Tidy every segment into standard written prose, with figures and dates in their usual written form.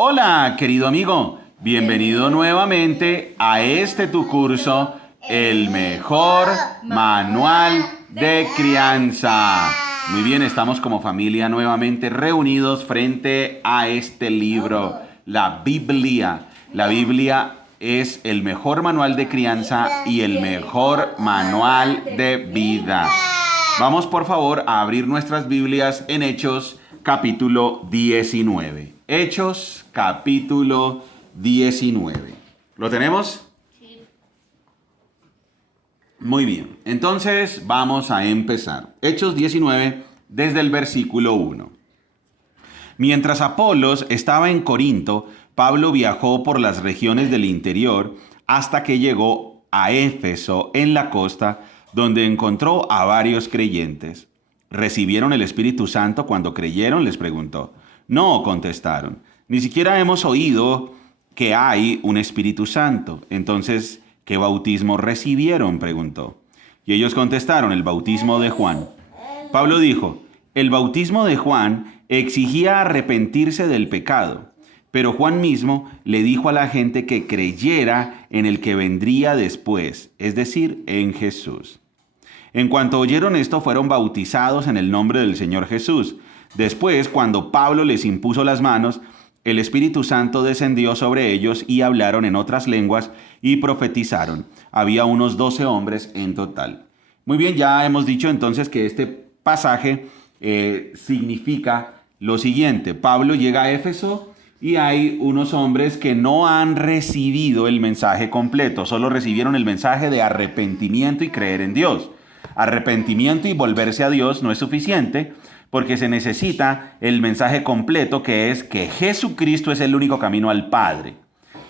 Hola, querido amigo. Bienvenido nuevamente a tu curso, el mejor manual de crianza. Muy bien, estamos como familia nuevamente reunidos frente a este libro, la Biblia. La Biblia es el mejor manual de crianza y el mejor manual de vida. Vamos por favor a abrir nuestras Biblias en Hechos capítulo 19. Hechos capítulo 19. ¿Lo tenemos? Sí. Muy bien, entonces vamos a empezar. Hechos 19 desde el versículo 1. Mientras Apolos estaba en Corinto, Pablo viajó por las regiones del interior hasta que llegó a Éfeso en la costa, donde encontró a varios creyentes. ¿Recibieron el Espíritu Santo cuando creyeron?, les preguntó. No, contestaron. Ni siquiera hemos oído que hay un Espíritu Santo. Entonces, ¿qué bautismo recibieron?, preguntó. Y ellos contestaron, el bautismo de Juan. Pablo dijo, el bautismo de Juan exigía arrepentirse del pecado, pero Juan mismo le dijo a la gente que creyera en el que vendría después, es decir, en Jesús. En cuanto oyeron esto, fueron bautizados en el nombre del Señor Jesús. Después, cuando Pablo les impuso las manos, el Espíritu Santo descendió sobre ellos y hablaron en otras lenguas y profetizaron. Había unos 12 hombres en total. Muy bien, ya hemos dicho entonces que este pasaje significa lo siguiente. Pablo llega a Éfeso y hay unos hombres que no han recibido el mensaje completo, solo recibieron el mensaje de arrepentimiento y creer en Dios. Arrepentimiento y volverse a Dios no es suficiente porque se necesita el mensaje completo, que es que Jesucristo es el único camino al Padre.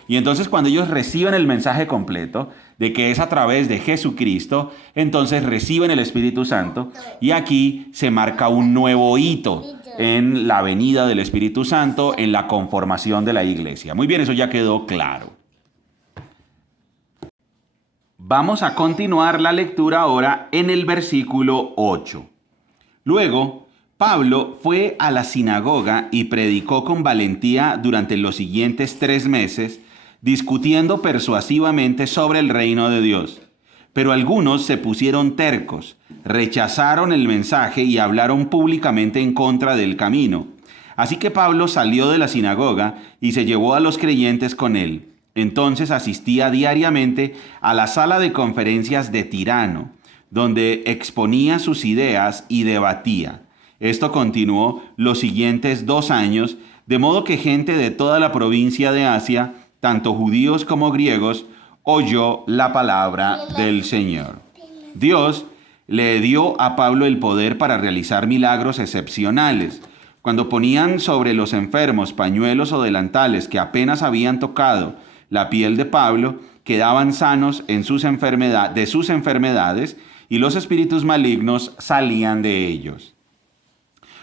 Y entonces cuando ellos reciben el mensaje completo de que es a través de Jesucristo, entonces reciben el Espíritu Santo y aquí se marca un nuevo hito en la venida del Espíritu Santo, en la conformación de la iglesia. Muy bien, eso ya quedó claro. Vamos a continuar la lectura ahora en el versículo 8. Luego, Pablo fue a la sinagoga y predicó con valentía durante los siguientes 3 meses, discutiendo persuasivamente sobre el reino de Dios. Pero algunos se pusieron tercos, rechazaron el mensaje y hablaron públicamente en contra del camino. Así que Pablo salió de la sinagoga y se llevó a los creyentes con él. Entonces asistía diariamente a la sala de conferencias de Tirano, donde exponía sus ideas y debatía. Esto continuó los siguientes 2 años, de modo que gente de toda la provincia de Asia, tanto judíos como griegos, oyó la palabra del Señor. Dios le dio a Pablo el poder para realizar milagros excepcionales. Cuando ponían sobre los enfermos pañuelos o delantales que apenas habían tocado la piel de Pablo, quedaban sanos de sus enfermedades y los espíritus malignos salían de ellos.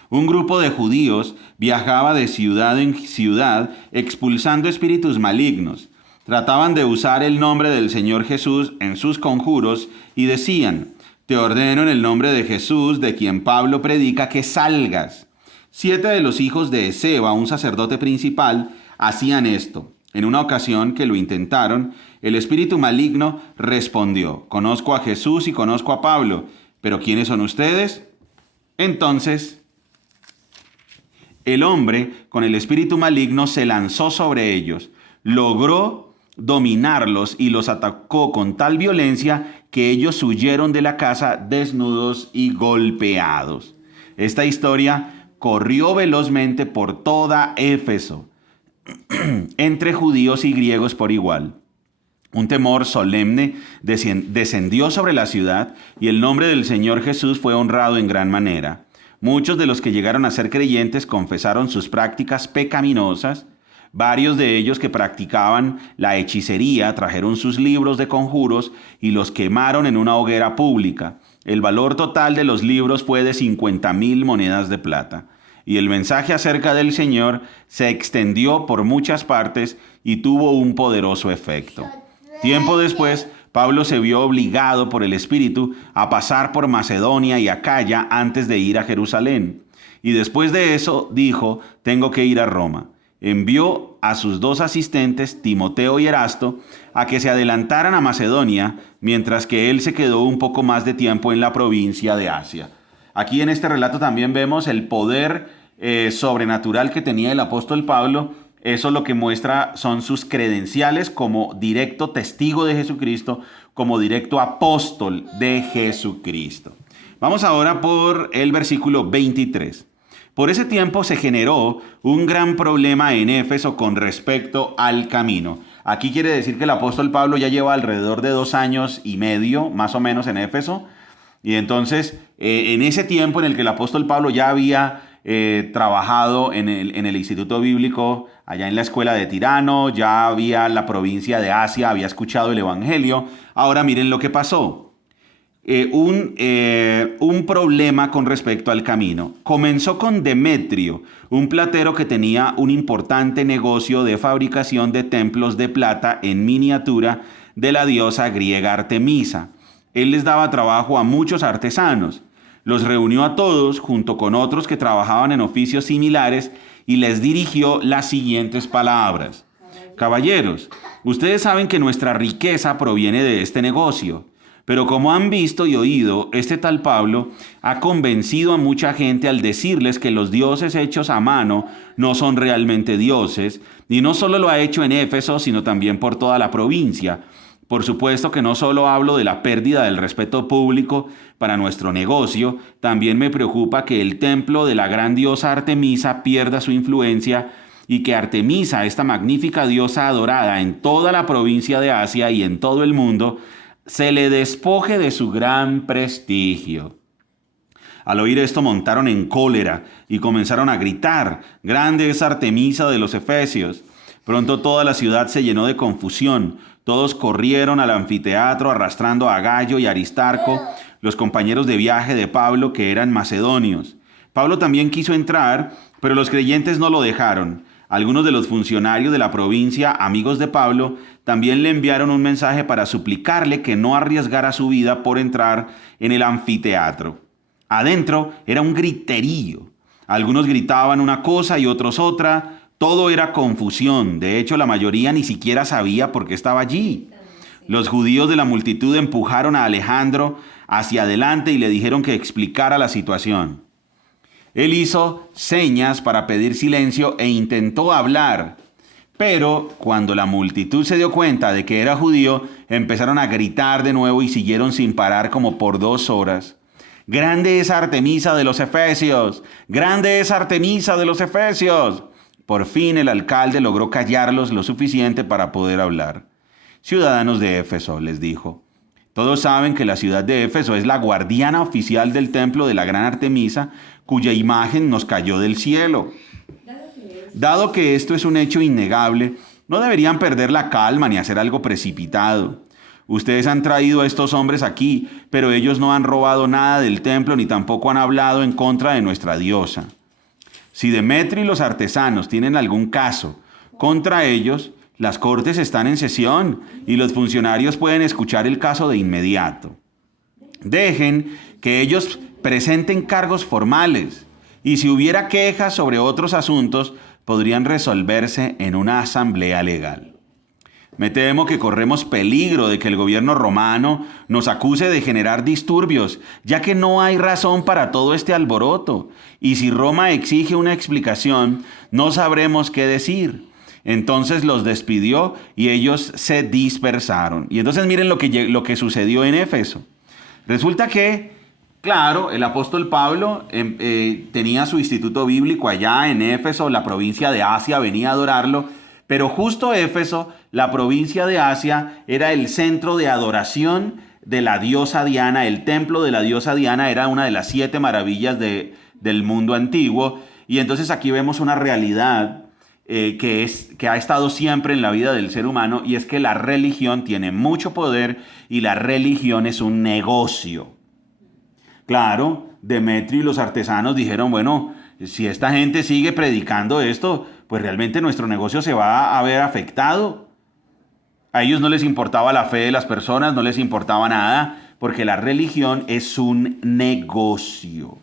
Un grupo de judíos viajaba de ciudad en ciudad expulsando espíritus malignos. Trataban de usar el nombre del Señor Jesús en sus conjuros y decían, te ordeno en el nombre de Jesús, de quien Pablo predica, que salgas. 7 de los hijos de Esceva, un sacerdote principal, hacían esto. En una ocasión que lo intentaron, el espíritu maligno respondió, conozco a Jesús y conozco a Pablo, pero ¿quiénes son ustedes? Entonces, el hombre con el espíritu maligno se lanzó sobre ellos, logró dominarlos y los atacó con tal violencia que ellos huyeron de la casa desnudos y golpeados. Esta historia corrió velozmente por toda Éfeso, entre judíos y griegos por igual. Un temor solemne descendió sobre la ciudad y el nombre del Señor Jesús fue honrado en gran manera. Muchos de los que llegaron a ser creyentes confesaron sus prácticas pecaminosas. Varios de ellos que practicaban la hechicería trajeron sus libros de conjuros y los quemaron en una hoguera pública. El valor total de los libros fue de 50,000 monedas de plata. Y el mensaje acerca del Señor se extendió por muchas partes y tuvo un poderoso efecto. Tiempo después, Pablo se vio obligado por el Espíritu a pasar por Macedonia y Acaya antes de ir a Jerusalén. Y después de eso dijo, tengo que ir a Roma. envió a sus 2 asistentes, Timoteo y Erasto, a que se adelantaran a Macedonia, mientras que él se quedó un poco más de tiempo en la provincia de Asia. Aquí en este relato también vemos el poder sobrenatural que tenía el apóstol Pablo. Eso lo que muestra son sus credenciales como directo testigo de Jesucristo, como directo apóstol de Jesucristo. Vamos ahora por el versículo 23. Por ese tiempo se generó un gran problema en Éfeso con respecto al camino. Aquí quiere decir que el apóstol Pablo ya lleva alrededor de 2 años y medio, más o menos, en Éfeso. Y entonces, en ese tiempo en el que el apóstol Pablo ya había trabajado en el Instituto Bíblico, allá en la escuela de Tirano, ya había la provincia de Asia, había escuchado el Evangelio. Ahora miren lo que pasó. Un problema con respecto al camino. Comenzó con Demetrio, un platero que tenía un importante negocio de fabricación de templos de plata en miniatura de la diosa griega Artemisa. Él les daba trabajo a muchos artesanos. Los reunió a todos junto con otros que trabajaban en oficios similares y les dirigió las siguientes palabras. Caballeros, ustedes saben que nuestra riqueza proviene de este negocio. Pero como han visto y oído, este tal Pablo ha convencido a mucha gente al decirles que los dioses hechos a mano no son realmente dioses, y no solo lo ha hecho en Éfeso, sino también por toda la provincia. Por supuesto que no solo hablo de la pérdida del respeto público para nuestro negocio, también me preocupa que el templo de la gran diosa Artemisa pierda su influencia y que Artemisa, esta magnífica diosa adorada en toda la provincia de Asia y en todo el mundo, se le despoje de su gran prestigio. Al oír esto montaron en cólera y comenzaron a gritar: «¡Grande es Artemisa de los Efesios!». Pronto toda la ciudad se llenó de confusión. Todos corrieron al anfiteatro arrastrando a Gayo y Aristarco, los compañeros de viaje de Pablo que eran macedonios. Pablo también quiso entrar, pero los creyentes no lo dejaron. Algunos de los funcionarios de la provincia, amigos de Pablo, también le enviaron un mensaje para suplicarle que no arriesgara su vida por entrar en el anfiteatro. Adentro era un griterío. Algunos gritaban una cosa y otros otra. Todo era confusión. De hecho, la mayoría ni siquiera sabía por qué estaba allí. Los judíos de la multitud empujaron a Alejandro hacia adelante y le dijeron que explicara la situación. Él hizo señas para pedir silencio e intentó hablar. Pero cuando la multitud se dio cuenta de que era judío, empezaron a gritar de nuevo y siguieron sin parar como por 2 horas. «¡Grande es Artemisa de los Efesios! ¡Grande es Artemisa de los Efesios!». Por fin el alcalde logró callarlos lo suficiente para poder hablar. «Ciudadanos de Éfeso», les dijo, «todos saben que la ciudad de Éfeso es la guardiana oficial del templo de la gran Artemisa, cuya imagen nos cayó del cielo. Dado que esto es un hecho innegable, no deberían perder la calma ni hacer algo precipitado. Ustedes han traído a estos hombres aquí, pero ellos no han robado nada del templo ni tampoco han hablado en contra de nuestra diosa. Si Demetrio y los artesanos tienen algún caso contra ellos, las cortes están en sesión y los funcionarios pueden escuchar el caso de inmediato. Dejen que ellos presenten cargos formales y si hubiera quejas sobre otros asuntos, podrían resolverse en una asamblea legal. Me temo que corremos peligro de que el gobierno romano nos acuse de generar disturbios, ya que no hay razón para todo este alboroto. Y si Roma exige una explicación, no sabremos qué decir. Entonces los despidió y ellos se dispersaron. Y entonces miren lo que sucedió en Éfeso. Resulta que, claro, el apóstol Pablo tenía su instituto bíblico allá en Éfeso, la provincia de Asia venía a adorarlo. Pero justo Éfeso, la provincia de Asia, era el centro de adoración de la diosa Diana. El templo de la diosa Diana era una de las 7 maravillas del mundo antiguo. Y entonces aquí vemos una realidad que ha estado siempre en la vida del ser humano, y es que la religión tiene mucho poder y la religión es un negocio. Claro, Demetrio y los artesanos dijeron, bueno, si esta gente sigue predicando esto, pues realmente nuestro negocio se va a ver afectado. A ellos no les importaba la fe de las personas, no les importaba nada, porque la religión es un negocio.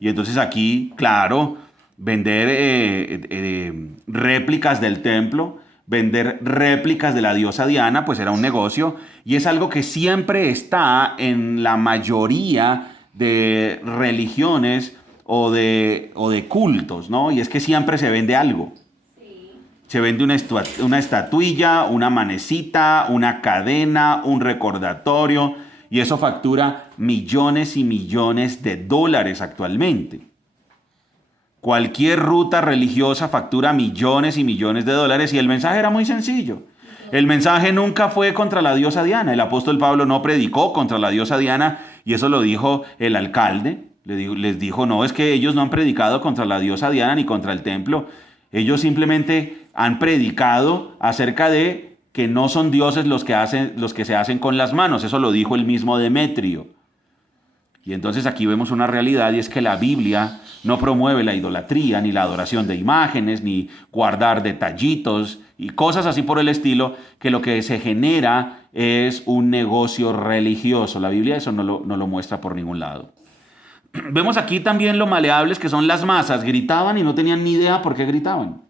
Y entonces aquí, claro, vender réplicas del templo, vender réplicas de la diosa Diana, pues era un negocio y es algo que siempre está en la mayoría de religiones o de cultos, ¿no? Y es que siempre se vende algo. Se vende una estatuilla, una manecita, una cadena, un recordatorio, y eso factura millones y millones de dólares actualmente. Cualquier ruta religiosa factura millones y millones de dólares, y el mensaje era muy sencillo. El mensaje nunca fue contra la diosa Diana. El apóstol Pablo no predicó contra la diosa Diana, y eso lo dijo el alcalde. Les dijo, no, es que ellos no han predicado contra la diosa Diana ni contra el templo. Ellos simplemente han predicado acerca de que no son dioses los que se hacen con las manos. Eso lo dijo el mismo Demetrio. Y entonces aquí vemos una realidad, y es que la Biblia no promueve la idolatría, ni la adoración de imágenes, ni guardar detallitos y cosas así por el estilo, que lo que se genera es un negocio religioso. La Biblia eso no lo muestra por ningún lado. Vemos aquí también lo maleables que son las masas. Gritaban y no tenían ni idea por qué gritaban.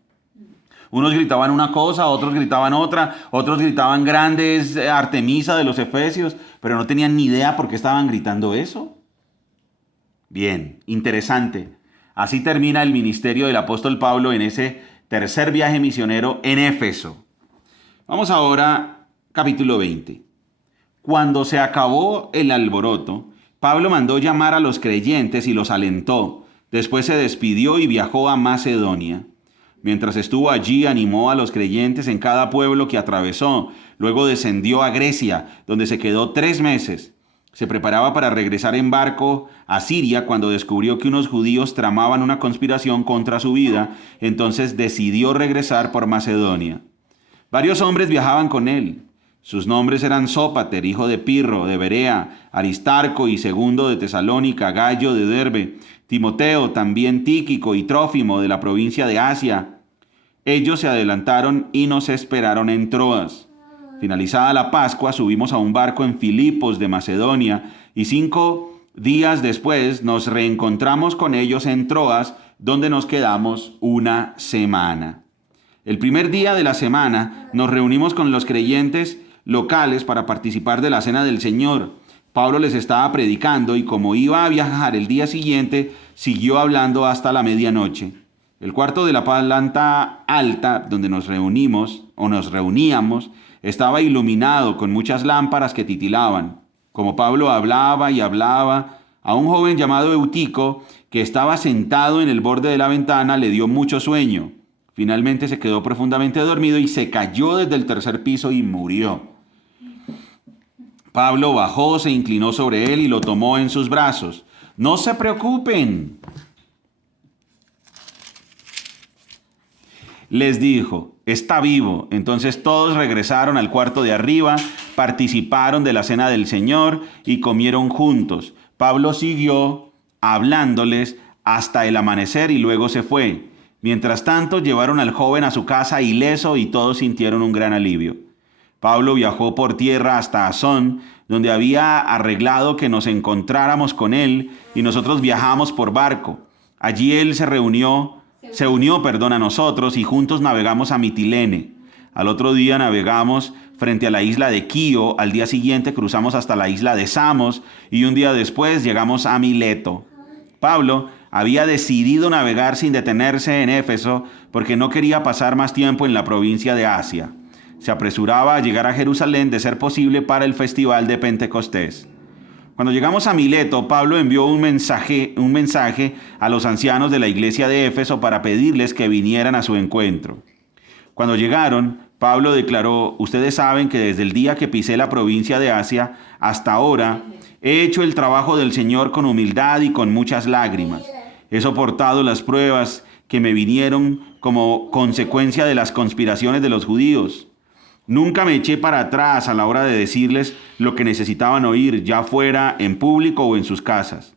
Unos gritaban una cosa, otros gritaban otra, otros gritaban grandes Artemisa de los Efesios, pero no tenían ni idea por qué estaban gritando eso. Bien, interesante. Así termina el ministerio del apóstol Pablo en ese tercer viaje misionero en Éfeso. Vamos ahora, capítulo 20. Cuando se acabó el alboroto, Pablo mandó llamar a los creyentes y los alentó. Después se despidió y viajó a Macedonia. Mientras estuvo allí, animó a los creyentes en cada pueblo que atravesó. Luego descendió a Grecia, donde se quedó 3 meses. Se preparaba para regresar en barco a Siria cuando descubrió que unos judíos tramaban una conspiración contra su vida. Entonces decidió regresar por Macedonia. Varios hombres viajaban con él. Sus nombres eran Sópater, hijo de Pirro, de Berea, Aristarco y Segundo de Tesalónica, Gallo de Derbe, Timoteo, también Tíquico y Trófimo de la provincia de Asia. Ellos se adelantaron y nos esperaron en Troas. Finalizada la Pascua, subimos a un barco en Filipos de Macedonia y 5 días después nos reencontramos con ellos en Troas, donde nos quedamos una semana. El primer día de la semana nos reunimos con los creyentes locales para participar de la cena del Señor. Pablo les estaba predicando y como iba a viajar el día siguiente, siguió hablando hasta la medianoche. El cuarto de la planta alta donde nos reuníamos, estaba iluminado con muchas lámparas que titilaban. Como Pablo hablaba y hablaba, a un joven llamado Eutico, que estaba sentado en el borde de la ventana, le dio mucho sueño. Finalmente se quedó profundamente dormido y se cayó desde el 3er piso y murió. Pablo bajó, se inclinó sobre él y lo tomó en sus brazos. No se preocupen, les dijo, está vivo. Entonces todos regresaron al cuarto de arriba, participaron de la cena del Señor y comieron juntos. Pablo siguió hablándoles hasta el amanecer y luego se fue. Mientras tanto, llevaron al joven a su casa ileso y todos sintieron un gran alivio. Pablo viajó por tierra hasta Asón, donde había arreglado que nos encontráramos con él, y nosotros viajamos por barco. Allí él se unió a nosotros, y juntos navegamos a Mitilene. Al otro día navegamos frente a la isla de Quío, al día siguiente cruzamos hasta la isla de Samos, y un día después llegamos a Mileto. Pablo había decidido navegar sin detenerse en Éfeso porque no quería pasar más tiempo en la provincia de Asia. Se apresuraba a llegar a Jerusalén de ser posible para el festival de Pentecostés. Cuando llegamos a Mileto, Pablo envió un mensaje a los ancianos de la iglesia de Éfeso para pedirles que vinieran a su encuentro. Cuando llegaron, Pablo declaró, ustedes saben que desde el día que pisé la provincia de Asia hasta ahora, he hecho el trabajo del Señor con humildad y con muchas lágrimas. He soportado las pruebas que me vinieron como consecuencia de las conspiraciones de los judíos. Nunca me eché para atrás a la hora de decirles lo que necesitaban oír, ya fuera en público o en sus casas.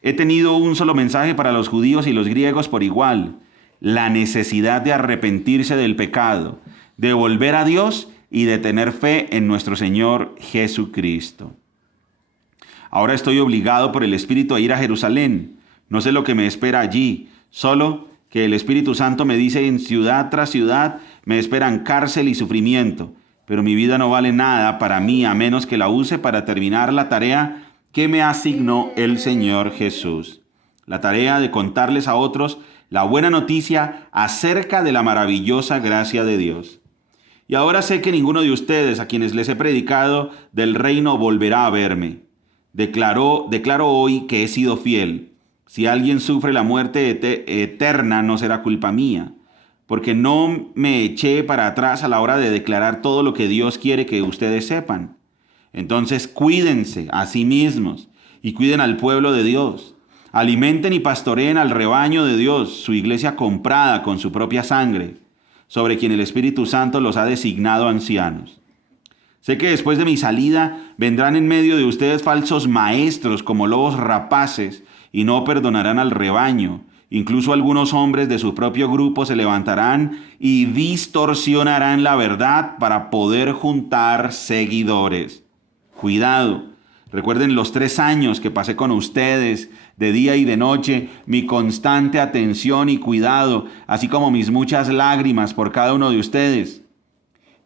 He tenido un solo mensaje para los judíos y los griegos por igual: la necesidad de arrepentirse del pecado, de volver a Dios y de tener fe en nuestro Señor Jesucristo. Ahora estoy obligado por el Espíritu a ir a Jerusalén. No sé lo que me espera allí. Solo que el Espíritu Santo me dice en ciudad tras ciudad me esperan cárcel y sufrimiento, pero mi vida no vale nada para mí a menos que la use para terminar la tarea que me asignó el Señor Jesús. La tarea de contarles a otros la buena noticia acerca de la maravillosa gracia de Dios. Y ahora sé que ninguno de ustedes a quienes les he predicado del reino volverá a verme. Declaro hoy que he sido fiel. Si alguien sufre la muerte eterna, no será culpa mía, porque no me eché para atrás a la hora de declarar todo lo que Dios quiere que ustedes sepan. Entonces cuídense a sí mismos y cuiden al pueblo de Dios. Alimenten y pastoreen al rebaño de Dios, su iglesia comprada con su propia sangre, sobre quien el Espíritu Santo los ha designado ancianos. Sé que después de mi salida vendrán en medio de ustedes falsos maestros como lobos rapaces y no perdonarán al rebaño. Incluso algunos hombres de su propio grupo se levantarán y distorsionarán la verdad para poder juntar seguidores. Cuidado, recuerden los 3 años que pasé con ustedes, de día y de noche, mi constante atención y cuidado, así como mis muchas lágrimas por cada uno de ustedes.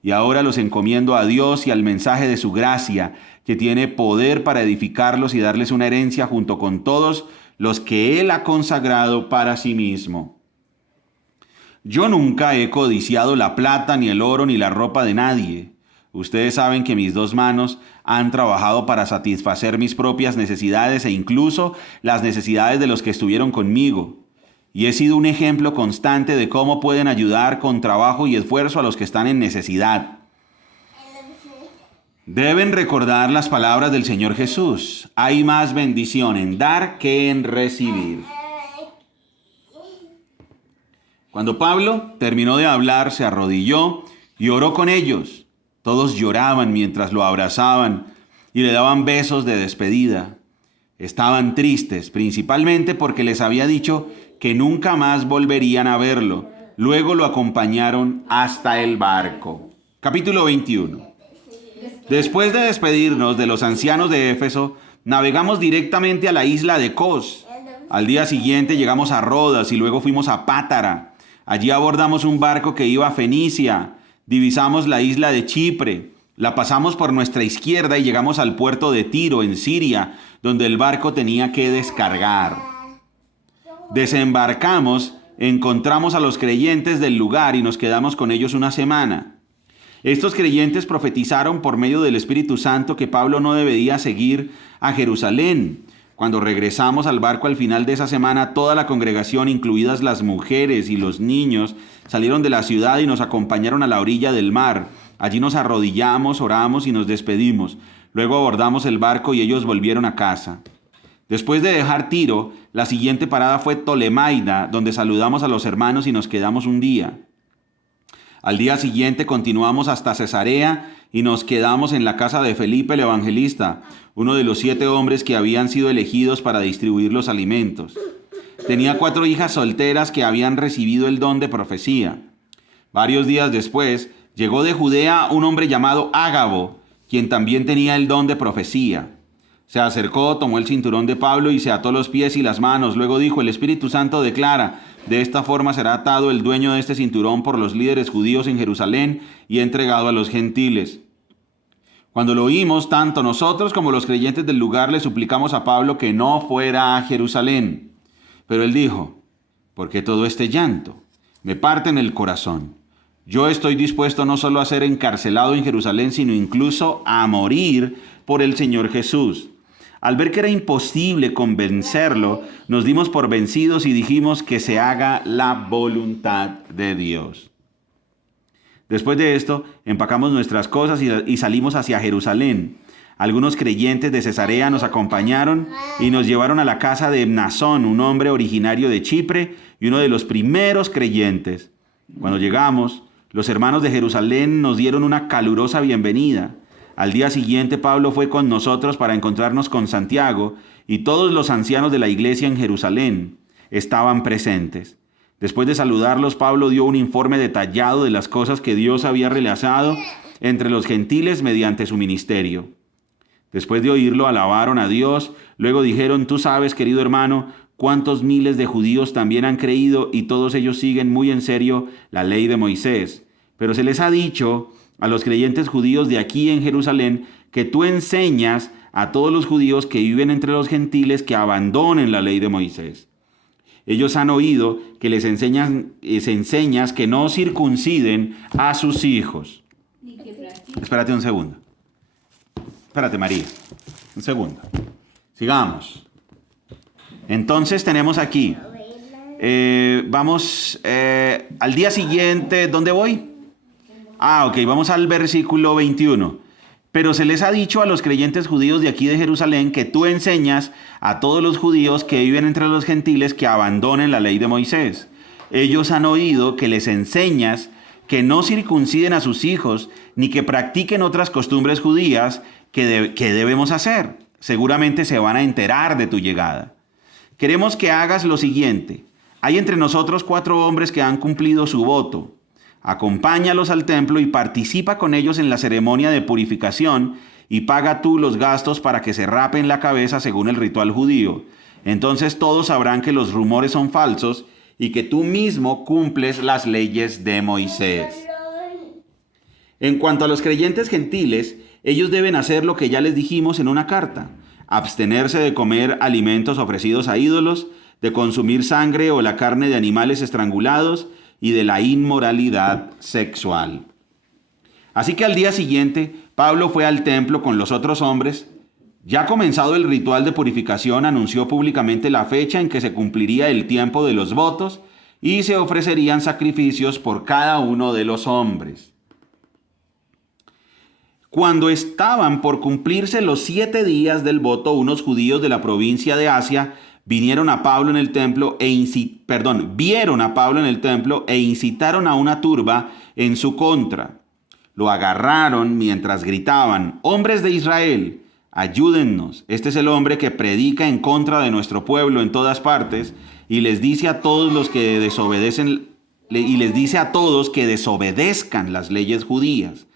Y ahora los encomiendo a Dios y al mensaje de su gracia, que tiene poder para edificarlos y darles una herencia junto con todos los que Él ha consagrado para sí mismo. Yo nunca he codiciado la plata, ni el oro, ni la ropa de nadie. Ustedes saben que mis 2 manos han trabajado para satisfacer mis propias necesidades e incluso las necesidades de los que estuvieron conmigo. Y he sido un ejemplo constante de cómo pueden ayudar con trabajo y esfuerzo a los que están en necesidad. Deben recordar las palabras del Señor Jesús. Hay más bendición en dar que en recibir. Cuando Pablo terminó de hablar, se arrodilló y oró con ellos. Todos lloraban mientras lo abrazaban y le daban besos de despedida. Estaban tristes, principalmente porque les había dicho que nunca más volverían a verlo. Luego lo acompañaron hasta el barco. Capítulo 21. Después de despedirnos de los ancianos de Éfeso, navegamos directamente a la isla de Cos. Al día siguiente llegamos a Rodas y luego fuimos a Pátara. Allí abordamos un barco que iba a Fenicia. Divisamos la isla de Chipre. La pasamos por nuestra izquierda y llegamos al puerto de Tiro, en Siria, donde el barco tenía que descargar. Desembarcamos, encontramos a los creyentes del lugar y nos quedamos con ellos una semana. Estos creyentes profetizaron por medio del Espíritu Santo que Pablo no debería seguir a Jerusalén. Cuando regresamos al barco al final de esa semana, toda la congregación, incluidas las mujeres y los niños, salieron de la ciudad y nos acompañaron a la orilla del mar. Allí nos arrodillamos, oramos y nos despedimos. Luego abordamos el barco y ellos volvieron a casa. Después de dejar Tiro, la siguiente parada fue Tolemaida, donde saludamos a los hermanos y nos quedamos un día. Al día siguiente continuamos hasta Cesarea y nos quedamos en la casa de Felipe el evangelista, uno de los 7 hombres que habían sido elegidos para distribuir los alimentos. Tenía 4 hijas solteras que habían recibido el don de profecía. Varios días después, llegó de Judea un hombre llamado Ágabo, quien también tenía el don de profecía. Se acercó, tomó el cinturón de Pablo y se ató los pies y las manos. Luego dijo: el Espíritu Santo declara: de esta forma será atado el dueño de este cinturón por los líderes judíos en Jerusalén y entregado a los gentiles. Cuando lo oímos, tanto nosotros como los creyentes del lugar le suplicamos a Pablo que no fuera a Jerusalén. Pero él dijo: ¿por qué todo este llanto? Me parten el corazón. Yo estoy dispuesto no solo a ser encarcelado en Jerusalén, sino incluso a morir por el Señor Jesús. Al ver que era imposible convencerlo, nos dimos por vencidos y dijimos que se haga la voluntad de Dios. Después de esto, empacamos nuestras cosas y salimos hacia Jerusalén. Algunos creyentes de Cesarea nos acompañaron y nos llevaron a la casa de Mnasón, un hombre originario de Chipre y uno de los primeros creyentes. Cuando llegamos, los hermanos de Jerusalén nos dieron una calurosa bienvenida. Al día siguiente, Pablo fue con nosotros para encontrarnos con Santiago, y todos los ancianos de la iglesia en Jerusalén estaban presentes. Después de saludarlos, Pablo dio un informe detallado de las cosas que Dios había realizado entre los gentiles mediante su ministerio. Después de oírlo, alabaron a Dios. Luego dijeron: tú sabes, querido hermano, cuántos miles de judíos también han creído y todos ellos siguen muy en serio la ley de Moisés. Pero se les ha dicho a los creyentes judíos de aquí en Jerusalén que tú enseñas a todos los judíos que viven entre los gentiles que abandonen la ley de Moisés. Ellos han oído que les enseñas que no circunciden a sus hijos. Espérate un segundo. Espérate, María. Un segundo. Sigamos. Entonces tenemos aquí. Vamos al día siguiente. ¿Dónde voy? Ok, vamos al versículo 21. Pero se les ha dicho a los creyentes judíos de aquí de Jerusalén que tú enseñas a todos los judíos que viven entre los gentiles que abandonen la ley de Moisés. Ellos han oído que les enseñas que no circunciden a sus hijos ni que practiquen otras costumbres judías que debemos hacer. Seguramente se van a enterar de tu llegada. Queremos que hagas lo siguiente. Hay entre nosotros 4 hombres que han cumplido su voto. Acompáñalos al templo y participa con ellos en la ceremonia de purificación y paga tú los gastos para que se rapen la cabeza según el ritual judío. Entonces todos sabrán que los rumores son falsos y que tú mismo cumples las leyes de Moisés. En cuanto a los creyentes gentiles, ellos deben hacer lo que ya les dijimos en una carta: abstenerse de comer alimentos ofrecidos a ídolos, de consumir sangre o la carne de animales estrangulados y de la inmoralidad sexual. Así que al día siguiente, Pablo fue al templo con los otros hombres. Ya comenzado el ritual de purificación, anunció públicamente la fecha en que se cumpliría el tiempo de los votos y se ofrecerían sacrificios por cada uno de los hombres. Cuando estaban por cumplirse los 7 días del voto, unos judíos de la provincia de Asia vieron a Pablo en el templo e incitaron a una turba en su contra. Lo agarraron mientras gritaban: hombres de Israel, ayúdennos. Este es el hombre que predica en contra de nuestro pueblo en todas partes y les dice a todos que desobedezcan las leyes judías.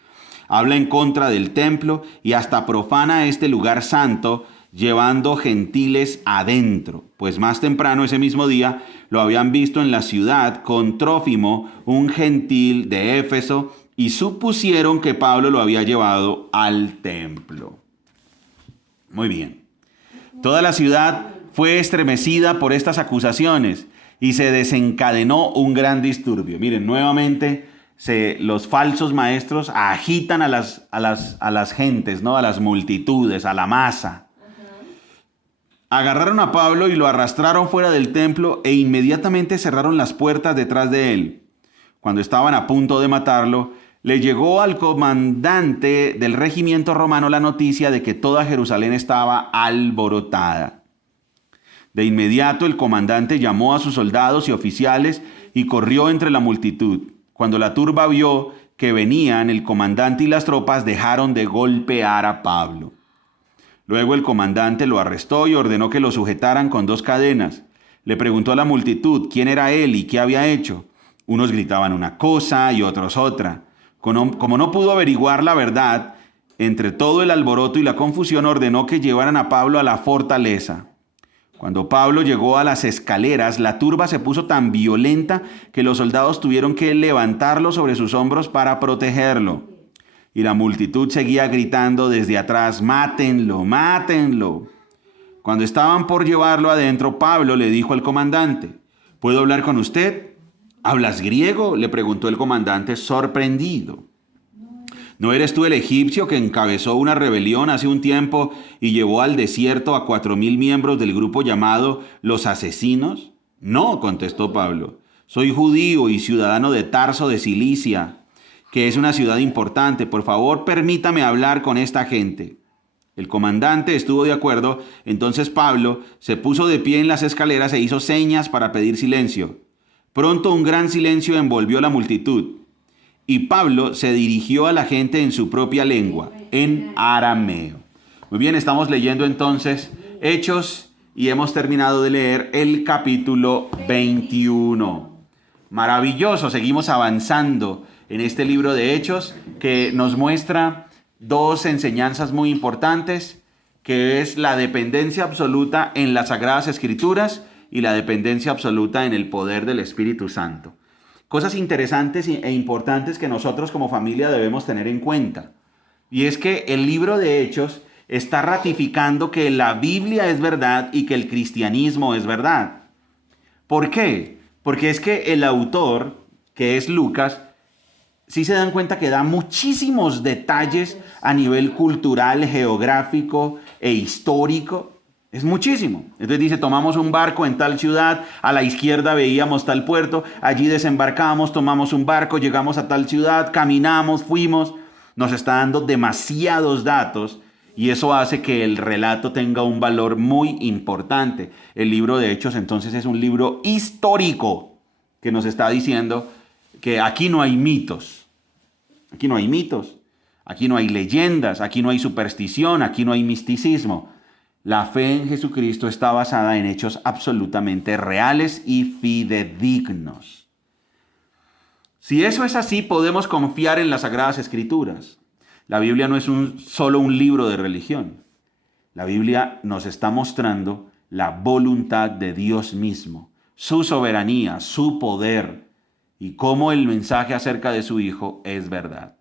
Habla en contra del templo y hasta profana este lugar santo, llevando gentiles adentro, pues más temprano ese mismo día lo habían visto en la ciudad con Trófimo, un gentil de Éfeso, y supusieron que Pablo lo había llevado al templo. Muy bien. Toda la ciudad fue estremecida por estas acusaciones y se desencadenó un gran disturbio. Miren, nuevamente los falsos maestros agitan a las gentes, ¿no? A las multitudes, a la masa. Agarraron a Pablo y lo arrastraron fuera del templo e inmediatamente cerraron las puertas detrás de él. Cuando estaban a punto de matarlo, le llegó al comandante del regimiento romano la noticia de que toda Jerusalén estaba alborotada. De inmediato el comandante llamó a sus soldados y oficiales y corrió entre la multitud. Cuando la turba vio que venían, el comandante y las tropas dejaron de golpear a Pablo. Luego el comandante lo arrestó y ordenó que lo sujetaran con 2 cadenas. Le preguntó a la multitud quién era él y qué había hecho. Unos gritaban una cosa y otros otra. Como no pudo averiguar la verdad, entre todo el alboroto y la confusión ordenó que llevaran a Pablo a la fortaleza. Cuando Pablo llegó a las escaleras, la turba se puso tan violenta que los soldados tuvieron que levantarlo sobre sus hombros para protegerlo. Y la multitud seguía gritando desde atrás: mátenlo, mátenlo. Cuando estaban por llevarlo adentro, Pablo le dijo al comandante: ¿puedo hablar con usted? ¿Hablas griego?, le preguntó el comandante sorprendido. ¿No eres tú el egipcio que encabezó una rebelión hace un tiempo y llevó al desierto a 4,000 miembros del grupo llamado los Asesinos? No, contestó Pablo. Soy judío y ciudadano de Tarso de Cilicia, que es una ciudad importante. Por favor, permítame hablar con esta gente. El comandante estuvo de acuerdo. Entonces Pablo se puso de pie en las escaleras e hizo señas para pedir silencio. Pronto un gran silencio envolvió la multitud. Y Pablo se dirigió a la gente en su propia lengua, en arameo. Muy bien, estamos leyendo entonces Hechos y hemos terminado de leer el capítulo 21. Maravilloso, seguimos avanzando en este libro de Hechos que nos muestra 2 enseñanzas muy importantes, que es la dependencia absoluta en las Sagradas Escrituras y la dependencia absoluta en el poder del Espíritu Santo. Cosas interesantes e importantes que nosotros como familia debemos tener en cuenta. Y es que el libro de Hechos está ratificando que la Biblia es verdad y que el cristianismo es verdad. ¿Por qué? Porque es que el autor, que es Lucas, sí se dan cuenta que da muchísimos detalles a nivel cultural, geográfico e histórico. Es muchísimo. Entonces dice, tomamos un barco en tal ciudad, a la izquierda veíamos tal puerto, allí desembarcamos, tomamos un barco, llegamos a tal ciudad, caminamos, fuimos. Nos está dando demasiados datos y eso hace que el relato tenga un valor muy importante. El libro de Hechos entonces es un libro histórico que nos está diciendo que aquí no hay mitos. Aquí no hay mitos, aquí no hay leyendas, aquí no hay superstición, aquí no hay misticismo. La fe en Jesucristo está basada en hechos absolutamente reales y fidedignos. Si eso es así, podemos confiar en las Sagradas Escrituras. La Biblia no es solo un libro de religión. La Biblia nos está mostrando la voluntad de Dios mismo, su soberanía, su poder y cómo el mensaje acerca de su Hijo es verdad.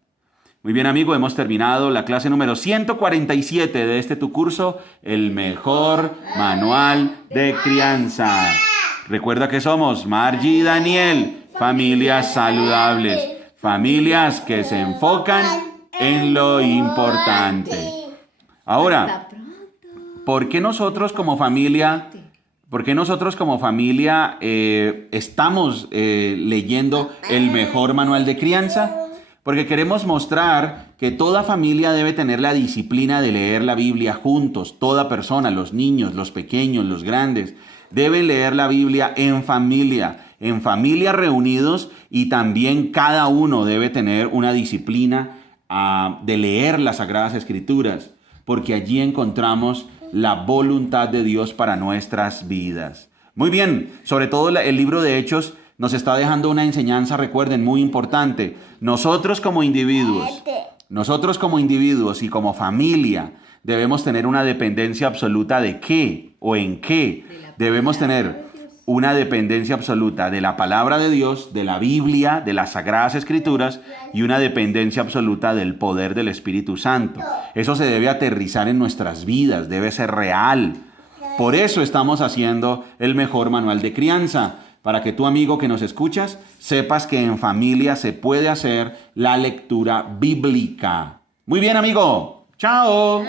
Muy bien, amigo, hemos terminado la clase número 147 de este tu curso, el mejor manual de crianza. Recuerda que somos Margie y Daniel, familias saludables, familias que se enfocan en lo importante. Ahora, ¿por qué nosotros como familia estamos leyendo el mejor manual de crianza? Porque queremos mostrar que toda familia debe tener la disciplina de leer la Biblia juntos. Toda persona, los niños, los pequeños, los grandes, deben leer la Biblia en familia reunidos, y también cada uno debe tener una disciplina de leer las Sagradas Escrituras, porque allí encontramos la voluntad de Dios para nuestras vidas. Muy bien, sobre todo el libro de Hechos nos está dejando una enseñanza, recuerden, muy importante. Nosotros como individuos y como familia debemos tener una dependencia absoluta ¿de qué o en qué? Debemos tener una dependencia absoluta de la palabra de Dios, de la Biblia, de las Sagradas Escrituras, y una dependencia absoluta del poder del Espíritu Santo. Eso se debe aterrizar en nuestras vidas, debe ser real. Por eso estamos haciendo el mejor manual de crianza, para que tú, amigo que nos escuchas, sepas que en familia se puede hacer la lectura bíblica. Muy bien, amigo. ¡Chao!